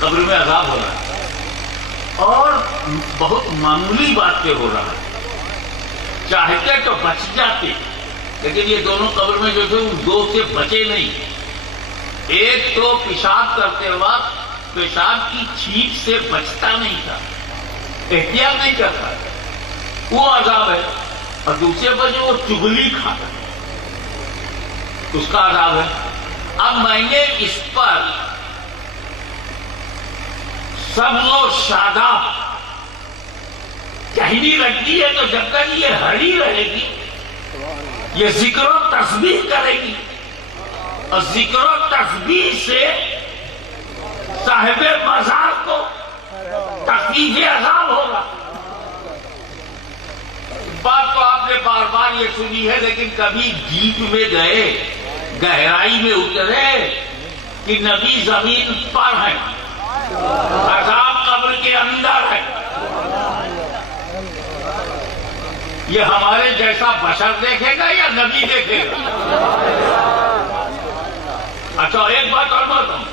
قبر میں عذاب ہو رہا ہے اور بہت معمولی بات پہ ہو رہا ہے. چاہتے تو بچ جاتے لیکن یہ دونوں قبر میں جو تھے ان دو سے بچے نہیں. ایک تو پیشاب کرتے وقت پیشاب کی چھینٹ سے بچتا نہیں تھا, احتیاط نہیں کرتا, وہ عذاب ہے. اور دوسرے پر جو وہ چغلی کھاتا اس کا عذاب ہے. اب میں نے اس پر سبز و شاداب کہنی رکھ دی ہے تو جب تک یہ ہری رہے گی یہ ذکر و تسبیح کرے گی اور ذکر و تسبیح سے صاحب مزار کو تخفیف عذاب ہوگا. بات تو آپ نے بار بار یہ سنی ہے لیکن کبھی گیت میں گئے گہرائی میں اترے کہ نبی زمین پر ہے, عذاب قبر کے اندر ہے. یہ ہمارے جیسا بشر دیکھے گا یا نبی دیکھے گا؟ اچھا ایک بات اور بتاؤں,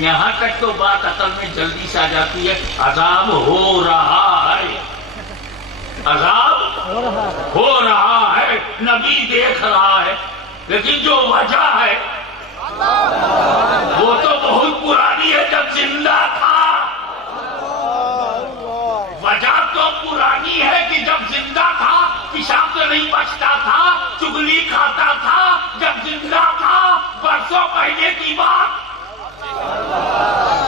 یہاں تک تو بات عقل میں جلدی سے آ جاتی ہے. عذاب ہو رہا ہے, عذاب ہو رہا ہے, نبی دیکھ رہا ہے, لیکن جو وجہ ہے وہ تو بہت پرانی ہے. جب زندہ تھا وجہ تو پرانی ہے کہ جب زندہ تھا پیشاب سے نہیں بچتا تھا, چغلی کھاتا تھا. جب زندہ تھا برسوں پہلے کی بات.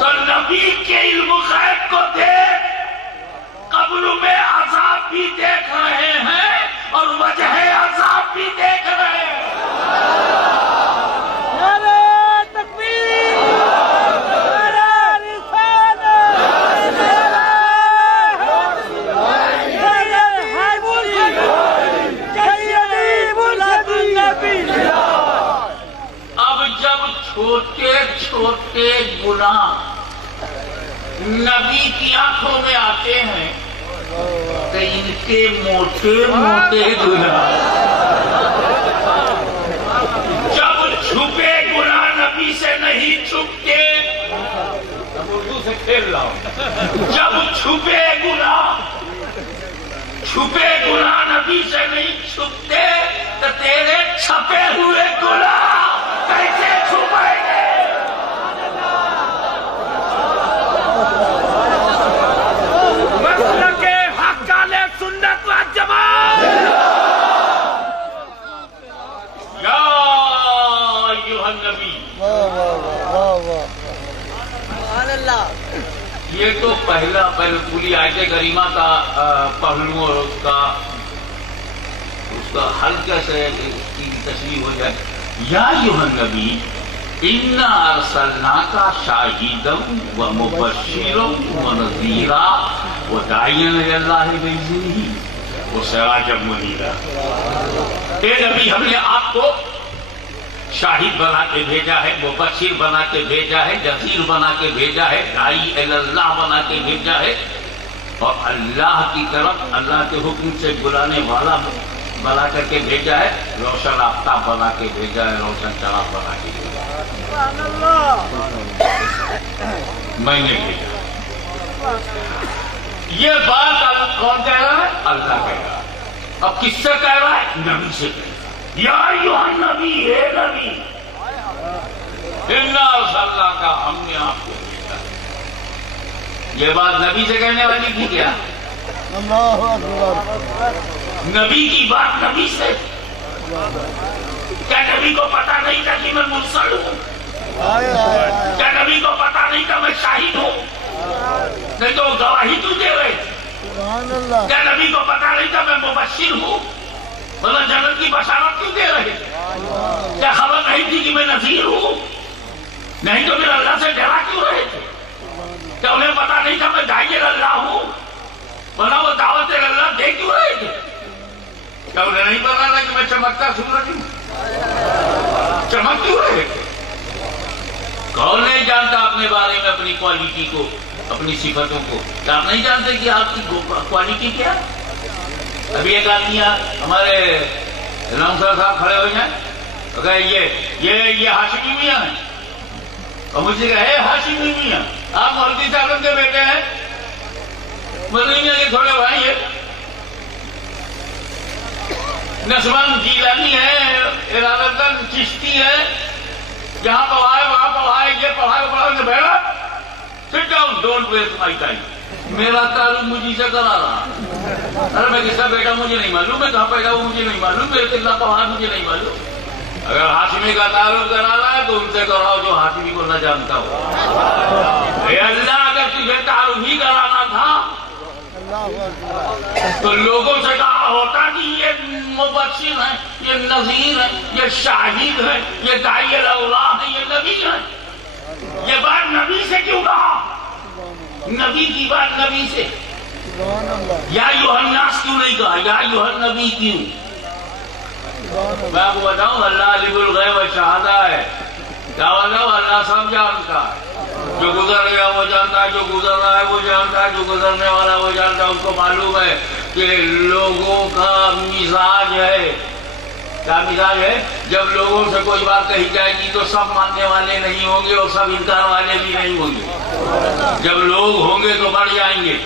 تو نبی کے علم غیب کو دیکھ, قبر میں عذاب بھی دیکھ رہے ہیں اور وجہ عذاب بھی دیکھ رہے ہیں. اب جب چھوٹے چھوٹے گناہ نبی کی آنکھوں میں آتے ہیں تو ان کے موٹے موٹے گناہ, جب چھپے گناہ نبی سے نہیں چھپتے, اردو سے کھیل رہا ہوں, جب چھپے گناہ نبی سے نہیں چھپتے تو تیرے چھپے ہوئے گناہ کیسے چھپائیں گے؟ مسلک حق اہل سنت و جماعت. یا ایھا النبی, یہ تو پہلے پوری آیت کریمہ کا پہلو اور اس کا حل کیسے کی تشریح ہو جائے. یا ایھا النبی انا ارسلناک شاہدا و مبشرا و نذیرا و داعیا الی اللہ باذنہ و سراجا منیرا. اے نبی ہم نے آپ کو شاہد بنا کے بھیجا ہے, مبشر بنا کے بھیجا ہے, نذیر بنا کے بھیجا ہے, داعی الی اللہ بنا کے بھیجا ہے اور اللہ کی طرف اللہ کے حکم سے بلانے والا بنا کر کے بھیجا ہے, روشن آفتاب بنا کے بھیجا ہے, روشن چراغ بنا کے بھیجا ہے. میں نے بھیجا. یہ بات کون کہہ رہا ہے؟ اللہ کہہ رہا ہے. اب کس سے کہہ رہا ہے؟ نبی سے کہہ رہا ہے. یا ایھا النبی, اے نبی, انا ارسلناک, ہم نے آپ کو بھیجا. یہ بات نبی سے کہنے والی تھی کیا؟ نبی کی بات نبی سے. کیا نبی کو پتا نہیں تھا کہ میں مرسل ہوں؟ کیا نبی کو پتا نہیں تھا میں شاہد ہوں؟ نہیں تو گواہی تو دے رہے تھے. کیا نبی کو پتا نہیں تھا میں مبشر ہوں؟ مطلب جنت کی بشارت کیوں دے رہے تھے؟ کیا خبر نہیں تھی کہ میں نذیر ہوں؟ نہیں تو پھر اللہ سے ڈرا کیوں رہے تھے؟ کیا انہیں پتا نہیں تھا میں داعی اللہ ہوں؟ ورنہ وہ دعوت اللہ دے کیوں رہے تھے؟ کیا انہیں نہیں پتا تھا کہ میں چمکتا سورج ہوں؟ چمک کیوں رہے تھے؟ کون نہیں جانتا اپنے بارے میں اپنی کوالٹی کو, اپنی صفتوں کو؟ کیا آپ نہیں جانتے کہ آپ کی کوالٹی کیا ہے؟ ابھی ایک آدمی ہمارے اناؤنسر صاحب کھڑے ہو جائیں, یہ ہاشمی میاں ہیں, اور مجھے کہے ہاشمی میاں آپ مولوی صاحب کے بیٹے ہیں، مولوی میاں کے تھوڑے بھائی ہیں، نسبان جیلانی ہے، ارادتاً چشتی ہے، جہاں پڑھائے وہاں پڑھائے، یہ پڑھائے بیٹا sit down, don't waste my time, میرا تعلق مجھے سے کرا رہا، ارے میں کس کا بیٹا مجھے نہیں معلوم، میں کہاں پیدا ہوں مجھے نہیں معلوم، میرے کتنا پڑھا مجھے نہیں معلوم، اگر ہاشمی کا تعلق کرا رہا ہے تو ان سے کراؤ جو ہاشمی کو نہ جانتا ہو، اے اللہ اگر تجھے تعلق ہی کرانا تھا تو لوگوں سے کہا ہوتا کہ یہ مبشر ہے، یہ نذیر ہے، یہ شاہد ہے، یہ داعی اللہ ہے، یہ نبی ہے، یہ بات نبی سے کیوں کہا؟ نبی کی بات نبی سے، یا ایھا الناس کیوں نہیں کہا، یا ایھا النبی کیوں؟ میں آپ کو بتاؤں اللہ عالم الغیب والشہادہ ہے، کیا بتاؤں اللہ سب جانتا ہے، جو گزر گیا وہ جانتا ہے، جو گزر رہا ہے وہ جانتا ہے، جو گزرنے والا وہ جانتا ہے، اس کو معلوم ہے کہ لوگوں کا مزاج ہے، کیا مزاج ہے؟ جب لوگوں سے کوئی بات کہی جائے گی تو سب ماننے والے نہیں ہوں گے اور سب انکار والے بھی نہیں ہوں گے، جب لوگ ہوں گے تو بڑھ جائیں گے،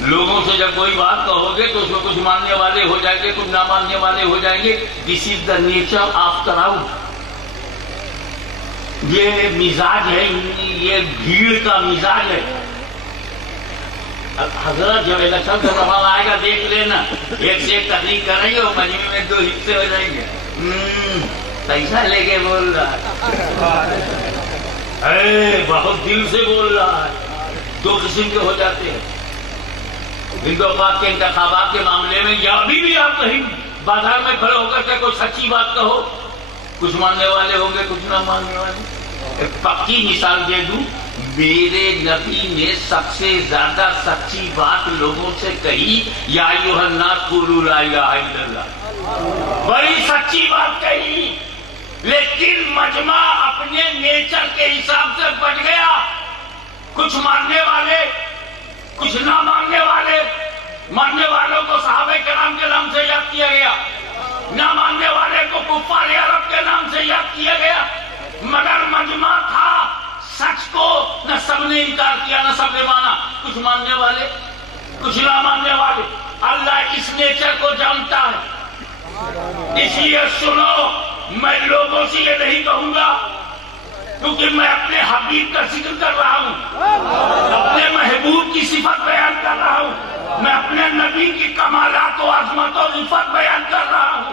لوگوں سے جب کوئی بات کہو گے تو اس میں کچھ ماننے والے ہو جائیں گے، کچھ نہ ماننے والے ہو جائیں گے، دس از دا نیچر آف کراؤڈ، یہ مزاج ہے، یہ بھیڑ کا مزاج ہے۔ حضرت جب الیکشن کا سوال آئے گا دیکھ لینا، ایک سے ایک تقریر کریں گے اور مجمع میں 2 حصے ہو جائیں گے، پیسہ لے کے بول رہا ہے، بہت دل سے بول رہا ہے، 2 قسم کے ہو جاتے ہیں، ہندوستان کے انتخابات کے معاملے میں، یا ابھی بھی آپ کہیں بازار میں کھڑے ہو کر کے کوئی سچی بات کہو، کچھ ماننے والے ہوں گے کچھ نہ ماننے والے۔ ایک پکی مثال دے دوں، میرے نبی نے سب سے زیادہ سچی بات لوگوں سے کہی، یا ایھا الناس قولوا لا الہ الا اللہ، بڑی سچی بات کہی، لیکن مجمع اپنے نیچر کے حساب سے بچ گیا، کچھ ماننے والے کچھ نہ ماننے والے، ماننے والوں کو صحابہ کرام کے نام سے یاد کیا گیا، نہ ماننے والے کو کفار عرب کے نام سے یاد کیا گیا، مگر مجمع تھا سچ کو نہ سب نے انکار کیا نہ سب نے مانا، کچھ ماننے والے کچھ نہ ماننے والے۔ اللہ اس نیچر کو جانتا ہے، اس لیے سنو، میں لوگوں سے یہ نہیں کہوں گا کیونکہ میں اپنے حبیب کا ذکر کر رہا ہوں، اپنے محبوب کی صفت بیان کر رہا ہوں، میں اپنے نبی کی کمالات و عظمت و رفعت بیان کر رہا ہوں،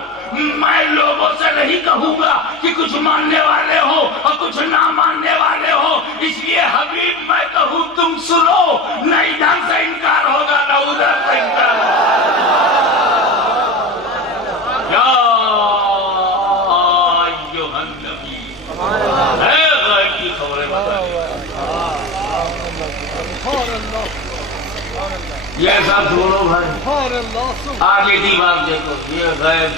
میں لوگوں سے نہیں کہوں گا کہ کچھ ماننے والے ہو اور کچھ نہ ماننے والے ہو، اس لیے حبیب میں کہوں تم سنو، نہ ادھر سے انکار ہوگا نہ ادھر سے انکار ہوگا۔ یا ایھا النبی، یہ سب چھوڑو بھائی، آگے کی بات دیکھو، یہ غیب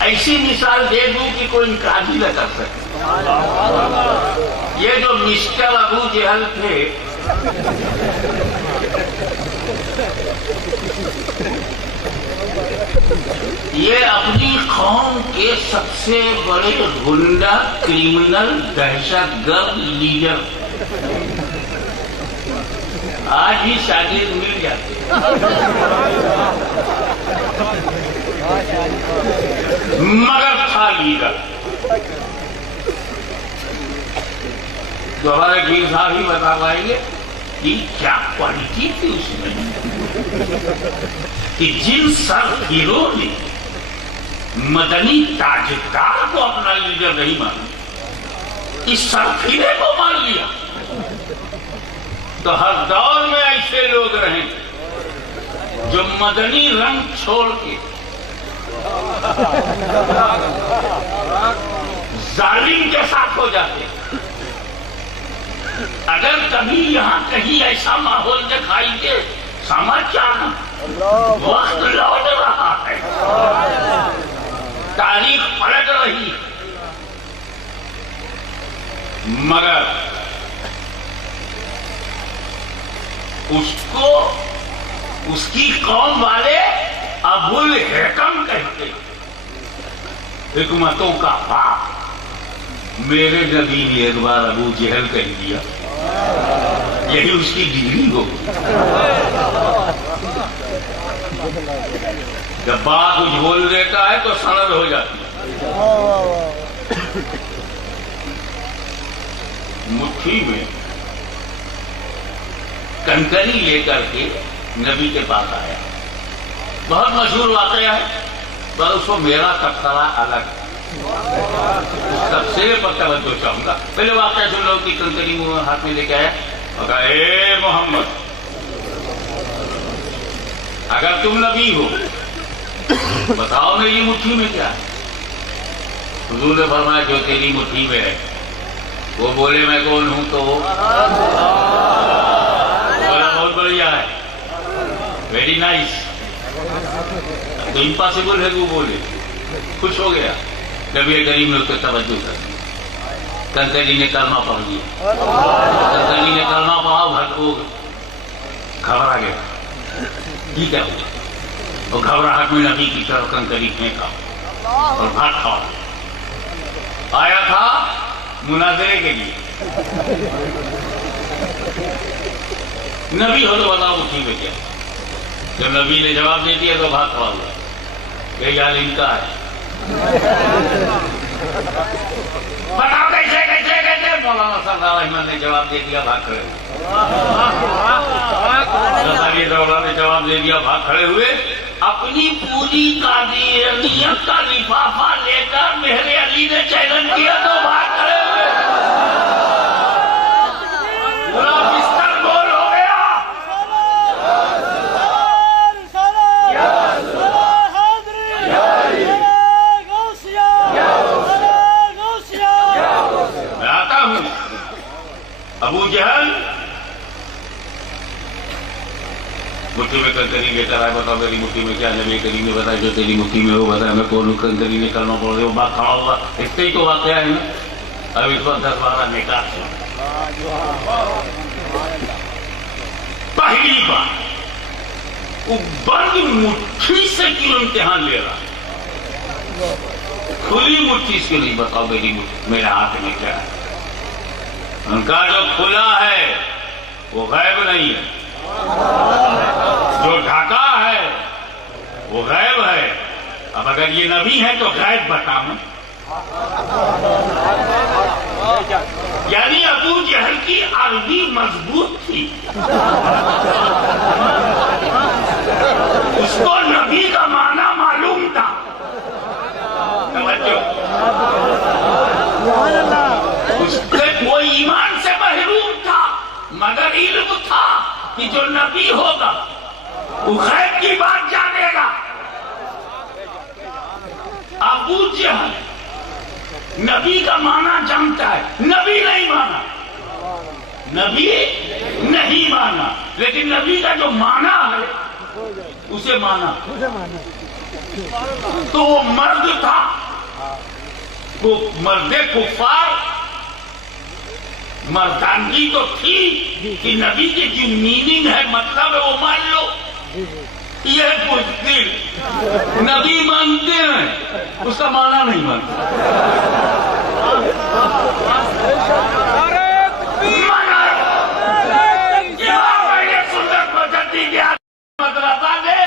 ایسی مثال دے دوں کہ کوئی انکار ہی نہ کر سکے۔ یہ جو مسٹر ابو جہل تھے، یہ اپنی قوم کے سب سے بڑے غنڈہ، کرمنل، دہشت گرد لیڈر، آج بھی شاگرد مل جاتے، مگر تھا لیڈر۔ تو ہمارے پیر صاحب ہی بتا پائیں گے کہ کیا کوالٹی تھی اس میں، کہ جن سرخیروں نے مدنی تاجدار کو اپنا لیڈر نہیں مانا، اس سرخیرے کو مان لیا۔ تو ہر دور میں ایسے لوگ رہیں جو مدنی رنگ چھوڑ کے ظالم کے ساتھ ہو جاتے۔ اگر کبھی یہاں کہیں ایسا ماحول دکھائی دے، سمجھ جانا وقت لوٹ رہا ہے، تاریخ پلٹ رہی ہے، مگر اس کو اس کی قوم والے ابو الحکم کہتے، حکمتوں کا باپ میرے نبی نے ایک بار ابو جہل کہہ دیا، یہی اس کی ڈگری ہو۔ جب بات کچھ بول دیتا ہے تو سند ہو جاتی ہے۔ مٹھی میں کنکری لے کر کے نبی کے پاس آیا، بہت مشہور واقعہ ہے، بس اس کو میرا تبصرہ الگ، اس تبصرے پر توجہ چاہوں گا۔ پہلے واقعہ سن لو کہ کنکری ہاتھ میں لے کے آیا اور کہا اے محمد، اگر تم نبی ہو بتاؤ میری مٹھی میں کیا ہے؟ حضور نے فرمایا جو تیری مٹھی میں ہے۔ وہ بولے میں کون ہوں؟ تو وہ بولا بہت بڑھیا ہے، ویری نائس، تو امپاسبل ہے وہ بولے، خوش ہو گیا۔ نبی کریم نے اس کو توجہ کر دی، کنکری نے کلمہ پڑھ دیا، کنکری نے کلمہ پڑھا، وہ گھبرا گیا، یہ کیا ہوا؟ وہ گھبراہٹ میں نبی کی طرف کنکری پھینکا اور بھاگ کھا آیا تھا مناظرے کے لیے۔ نبی ہو تو بتاؤ مٹھی میں کیا؟ جب نبی نے جواب دے دیا تو بھاگ کھا ہوا، یہی حال ان کا ہے۔ بتاؤ کیسے کیسے کیسے؟ مولانا سردار احمد نے جواب دے دیا، بھاگ کھڑے ہوئے۔ نے جواب دے دیا، بھاگ کھڑے ہوئے۔ اپنی پوری قادریت کا لفافہ لے کر مہر علی نے چیلنج کیا تو بھاگ کھڑے ہوئے۔ پورا بستر گول ہو گیا۔ میں آتا ہوں، ابو جہل مٹھی میں کنکری لے کر آئے، بتاؤ میری مٹھی میں کیا؟ نبی کریم نے بتایا جو تیری مٹھی میں ہو بتا میں کون ہوں؟ کنکری نے کلمہ پڑھ دیا، وہ بات کھڑا ہوا۔ اتنے ہی تو واقعہ ہے نا، اب اس وقت 10-12 نکاح سے پہلی بار وہ بند مٹھی سے کیوں امتحان لے رہا؟ کھلی مٹھی سے نہیں، بتاؤ میری میرے ہاتھ میں کیا ہے؟ ان کا جو کھلا ہے وہ غیب نہیں ہے، جو ڈھکا ہے وہ غیب ہے۔ اب اگر یہ نبی ہے تو غیب بتاؤں، یعنی ابو جہل کی عربی مضبوط تھی، اس کو نبی کا معنی معلوم تھا۔ اس کے وہ ایمان سے محروم تھا، مگر علم تھا کہ جو نبی ہوگا وہ غیب کی بات جانے گا۔ ابو جہل نبی کا معنی جانتا ہے، نبی نہیں مانا، نبی نہیں مانا، لیکن نبی کا جو معنی ہے اسے مانا۔ تو وہ مرد تھا، وہ مرد کفار، مردانگی تو تھی کہ نبی کی جو میننگ ہے، مطلب ہے وہ مان لو۔ یہ مشکل، نبی مانتے ہیں اس کا معنی نہیں مانتے۔ مدرسہ نے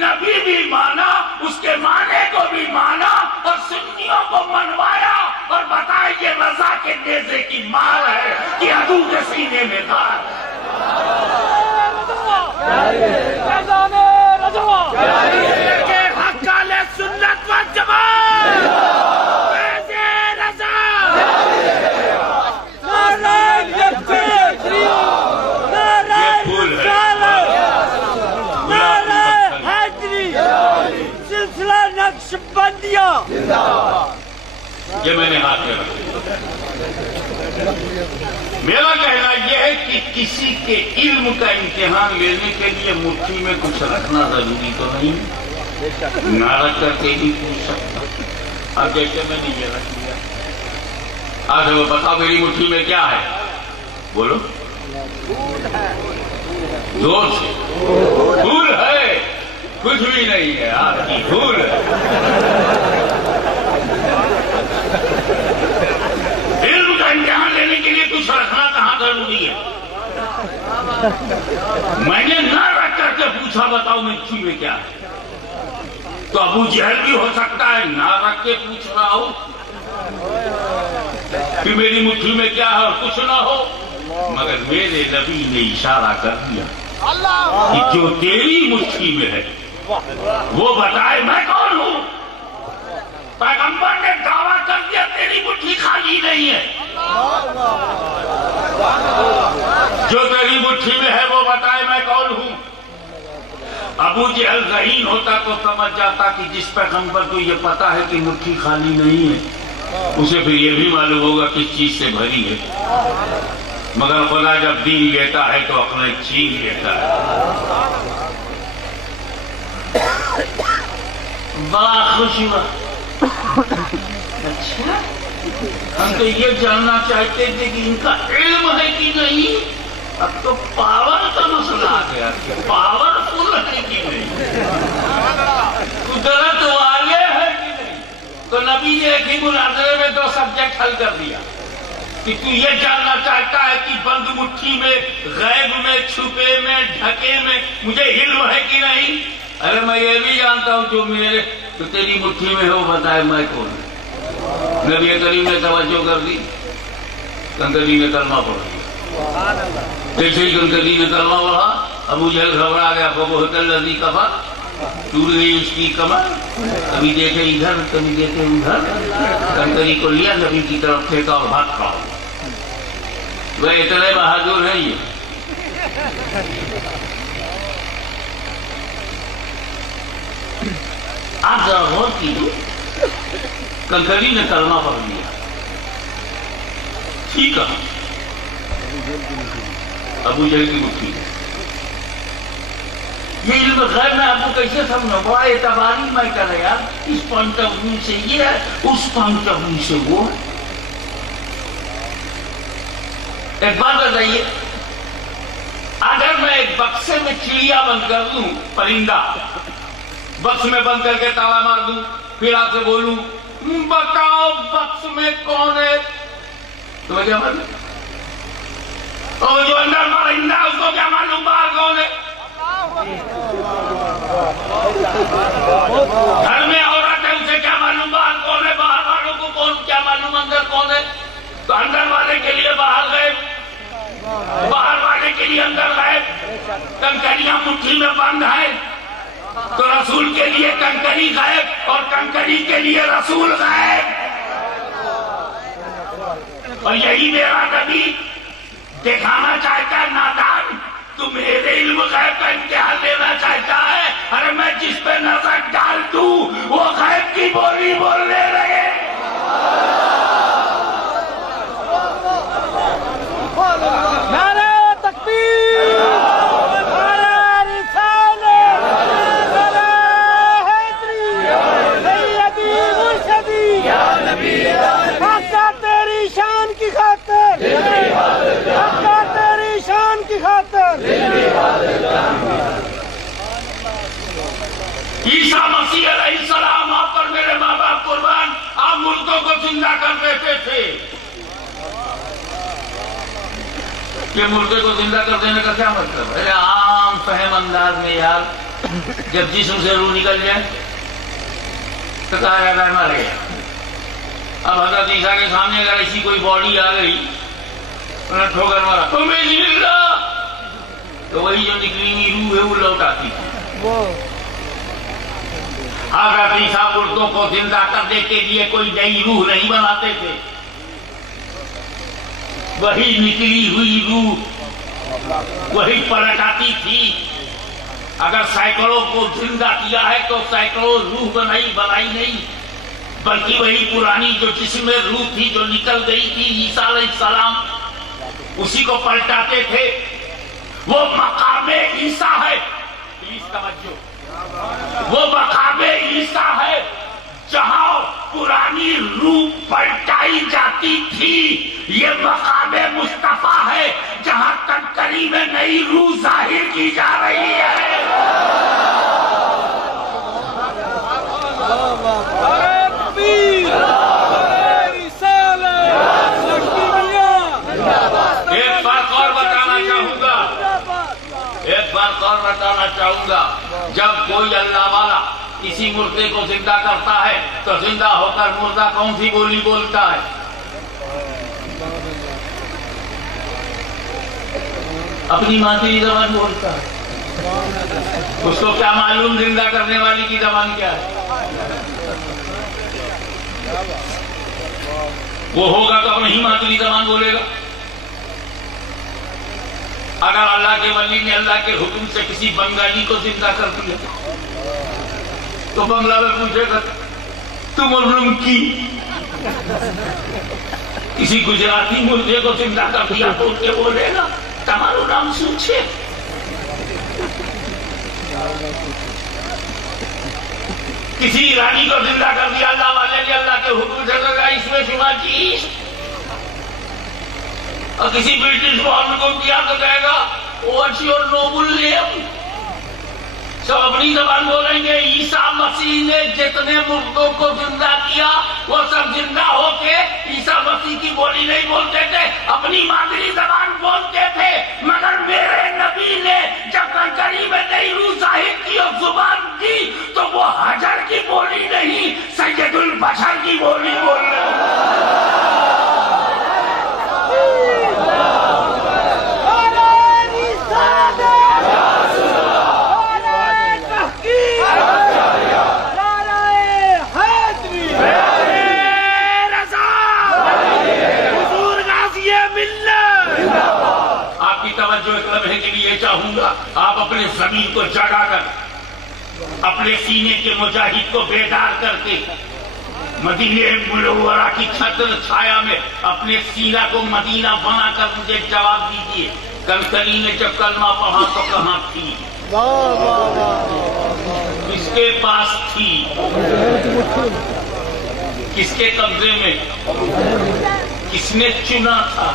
نبی بھی مانا، اس کے معنی کو بھی مانا اور سنیوں کو منوایا اور بتایا یہ رضا کے نیزے کی مار ہے کہ عدو کے سینے میں دار سنت و جماعت یہ میں نے ہاتھ میں رکھا۔ میرا کہنا یہ ہے کہ کسی کے علم کا امتحان لینے کے لیے مٹھی میں کچھ رکھنا ضروری تو نہیں، نہ رکھ کر کے بھی پوچھ سکتا۔ اب جیسے میں نے یہ رکھ لیا، آج وہ بتاؤ میری مٹھی میں کیا ہے؟ بولو زور سے۔ پھول ہے؟ کچھ بھی نہیں ہے، آپ کی پھول ہے۔ علم کا امتحان لینے کے لیے کچھ رکھنا کہاں ضروری ہے؟ میں نے نہ رکھ کر کے پوچھا بتاؤ مٹھی میں کیا ہے، تو ابو جہل بھی ہو سکتا ہے نہ رکھ کے پوچھ رہا ہو کہ میری مٹھی میں کیا ہے اور کچھ نہ ہو، مگر میرے نبی نے اشارہ کر دیا کہ جو تیری مٹھی میں ہے وہ بتائے میں کون ہوں۔ پیغمبر نے دعویٰ کر دیا تیری مٹھی خالی نہیں ہے، جو تیری مٹھی میں ہے وہ بتائے میں کون ہوں۔ ابو جہل ذہین ہوتا تو سمجھ جاتا کہ جس پیغمبر کو یہ پتا ہے کہ مٹھی خالی نہیں ہے اسے پھر یہ بھی معلوم ہوگا کس چیز سے بھری ہے، مگر خدا جب دین لیتا ہے تو اپنا چھین لیتا ہے۔ بڑا خوش ہوا، اچھا ہم تو یہ جاننا چاہتے تھے کہ ان کا علم ہے کہ نہیں، اب تو پاور کا مسئلہ آ گیا، پاور فل ہے کہ نہیں، قدرت والے ہے کہ نہیں۔ تو نبی نے ایک ہی مناظرے میں 2 سبجیکٹ حل کر دیا کہ تو یہ جاننا چاہتا ہے کہ بند مٹھی میں، غیب میں، چھپے میں، ڈھکے میں مجھے علم ہے کہ نہیں؟ ارے میں یہ بھی جانتا ہوں جو میرے تو تیری مٹھی میں ہو بتائے میں کون ہوں۔ نبی کریم نے توجہ کر دی، کنکری نے کلمہ پڑھ دیا۔ جیسے ہی کنکری نے کلمہ پڑھا ابو جہل گھبرا گیا، فبہت الذی کفر، ٹوٹ گئی اس کی کمر، کبھی دیکھے ادھر کبھی دیکھے ادھر، کنکری کو لیا نبی کی طرف پھینکا اور بھاگ پڑا۔ وہ اتنے بہادر ہیں یہ۔ آپ ذرا غور کیجیے، کنکری نے کلمہ پڑھ لیا، ٹھیک ہے، ابو جہل کی مٹھی یہ علم غیب میں آپ کو کیسے سمجھو؟ بڑا اعتباری میں کر رہا یار، اس پوائنٹ آف ویو سے یہ ہے، اس پوائنٹ آف ویو سے وہ ہے۔ ایک بات بتائیے، اگر میں ایک بکسے میں چڑیا بند کر دوں، پرندہ بکس میں بند کر کے تالا مار دوں، پھر آپ سے بولوں بتاؤ بکس میں کون ہے، تو میں کیا معلوم؟ اور جو اندر پرندہ اس کو کیا معلوم باہر کون ہے؟ گھر میں عورت ہے اسے کیا معلوم باہر کون ہے؟ باہر والوں کو کون کیا معلوم اندر کون ہے؟ تو اندر والے کے لیے باہر غیب، باہر والے کے لیے اندر غیب۔ کنکریاں مٹھی میں بند ہے تو رسول کے لیے کنکری غیب اور کنکری کے لیے رسول غیب۔ اور یہی میرا نبی دکھانا چاہتا ہے نادان، تو میرے علم غیب کا امتحان لینا چاہتا ہے۔ ارے میں جس پہ نظر ڈال دوں وہ غیب کی بولی بولنے لگے۔ نعرہ تکبیر، نعرہ رسالت، نعرہ حیدری، سیدی مرشدی، حقا تیری شان کی خاطر، حقا تیری شان کی خاطر۔ عیسیٰ مسیح علیہ السلام آپ پر میرے ماں باپ قربان، آپ مردوں کو زندہ کر دیتے تھے۔ کہ مردے کو زندہ کر دینے کا کیا مطلب ہے؟ عام فہم انداز میں یار، جب جسم سے روح نکل جائے تو کہا جاتا ہے مر گیا۔ اب حضرت عیسیٰ کے سامنے اگر ایسی کوئی باڈی آ گئی انہیں ٹھوکر مارا تو میں زندہ، تو وہی جو نکلی ہوئی روح ہے وہ لوٹ آتی ہے۔ حضرت عیسیٰ مردوں کو زندہ کرنے کے لیے کوئی نئی روح نہیں بناتے تھے، وہی نکلی ہوئی روح وہی پلٹ آتی تھی۔ اگر سینکڑوں کو زندہ کیا ہے تو سینکڑوں روح بنائی نہیں، بلکہ وہی پرانی جو جسم میں روح تھی جو نکل گئی تھی عیسیٰ علیہ السلام، اسی کو پلٹاتے تھے۔ وہ مقام عیسیٰ ہے، پلیز توجہ، وہ مقام عیسیٰ ہے جہاں پرانی روح پلٹائی جاتی تھی۔ یہ مقام مصطفیٰ ہے جہاں کنکری میں نئی روح ظاہر کی جا رہی ہے۔ تکبیر چاہوں گا جب کوئی اللہ والا کسی مردے کو زندہ کرتا ہے تو زندہ ہو کر مردہ کون سی بولی بولتا ہے؟ اپنی مادری زبان بولتا ہے. اس کو کیا معلوم زندہ کرنے والی کی زبان کیا ہے؟ وہ ہوگا تو اپنی مادری زبان بولے گا. اگر اللہ کے ولی نے اللہ کے حکم سے کسی بنگالی کو زندہ کر دیا تو بنگلہ میں پوچھے گا تم علم کی. کسی گجراتی مردے کو زندہ کر دیا تو ان کے بولے گا تمہارا نام سوچے. کسی ایرانی کو زندہ کر دیا اللہ والے نے اللہ کے حکم سے کہا اس میں شما کی. اور کسی برٹش بورن کو کیا تو کہے گا واٹس یور نوبل نیم. سب اپنی زبان بولیں گے. عیسیٰ مسیح نے جتنے مردوں کو زندہ کیا وہ سب زندہ ہو کے عیسیٰ مسیح کی بولی نہیں بولتے تھے, اپنی مادری زبان بولتے تھے. مگر میرے نبی نے جب کنکری میں نئی روح ظاہر کی اور زبان کی تو وہ حجر کی بولی نہیں سید البشر کی بولی بول رہے. چاہوں گا آپ اپنے زمین کو جگا کر اپنے سینے کے مجاہد کو بیدار کر کے مدینہ منورہ کی چھتر چھایا میں اپنے سینہ کو مدینہ بنا کر مجھے جواب دیجیے. کنکری نے جب کلمہ پڑھا تو کہاں تھی؟ کس کے پاس تھی؟ کس کے قبضے میں؟ کس نے چنا تھا؟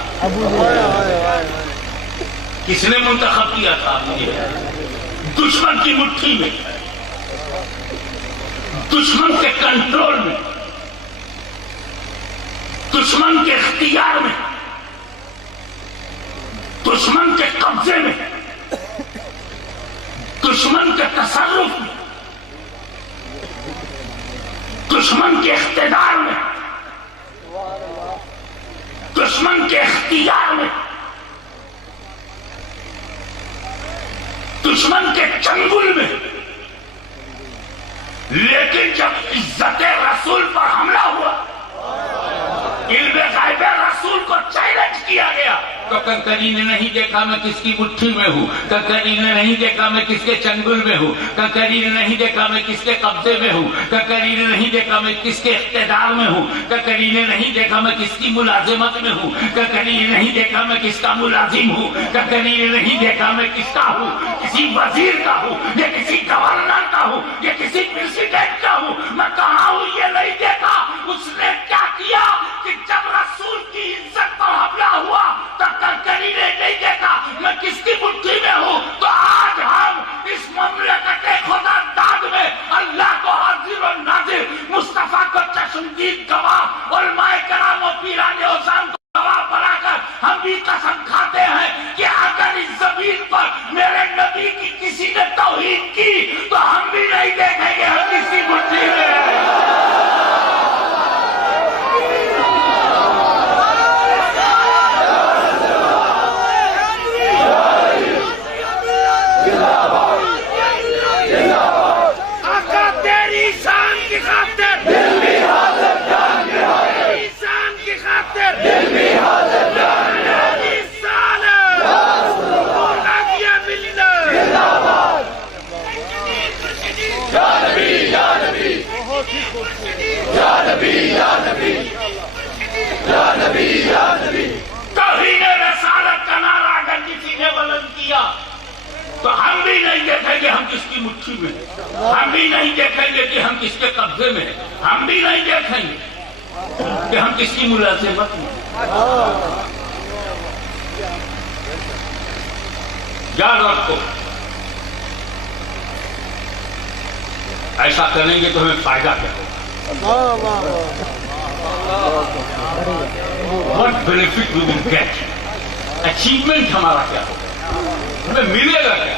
کس نے منتخب کیا تھا؟ دشمن کی مٹھی میں, دشمن کے کنٹرول میں, دشمن کے اختیار میں, دشمن کے قبضے میں, دشمن کے تصرف میں, دشمن کے اقتدار میں, دشمن کے اختیار میں, دشمن کے چنگل میں. لیکن جب عزت رسول پر حملہ ہوا, علم غیب رسول کو چیلنج کیا گیا تو کنکری نے نہیں دیکھا میں کس کی مٹھی میں ہوں, کنکری نے نہیں دیکھا میں کس کے چنگل میں ہوں, کنکری نے نہیں دیکھا میں کس کے قبضے میں ہوں, کنکری نے نہیں دیکھا میں کس کے اقتدار میں ہوں, کنکری نے نہیں دیکھا میں کس کی ملازمت میں ہوں, کنکری نے نہیں دیکھا میں کس کا ملازم ہوں, کنکری نے نہیں دیکھا میں کس کا ہوں, کسی وزیر کا ہوں یا کسی گورنر کا ہوں یا کسی پریزیڈنٹ کا ہوں. میں کہاں ہوں یہ نہیں دیکھا. اس نے کیا کیا کہ جب رسول کی عزت پر حملہ ہوا تو کنکری نے نہیں دیکھا میں کس کی مٹھی میں ہوں. تو آج ہم اس مملکت خدا داد میں اللہ کو حاضر و ناظر, مصطفیٰ کو چشمدید گواہ, علماء کرام و پیران اوزان کو گواہ بنا کر ہم بھی قسم کھاتے ہیں کہ اگر اس زمین پر میرے نبی کی کسی نے توہین کی تو ہم بھی نہیں دیکھیں گے ہم کس کی مٹھی میں ہیں. توہین رسالت کا نعرہ اگر کسی نے بلند کیا تو ہم بھی نہیں دیکھیں گے ہم کس کی مٹھی میں, ہم بھی نہیں دیکھیں گے کہ ہم کس کے قبضے میں ہیں, ہم بھی نہیں دیکھیں گے کہ ہم کس کی ملازمت میں. یاد رکھو ایسا کریں گے تو ہمیں فائدہ کیا ہوگا. What benefit we will get? Achievement ہمارا کیا ہوگا, ہمیں ملے گا کیا؟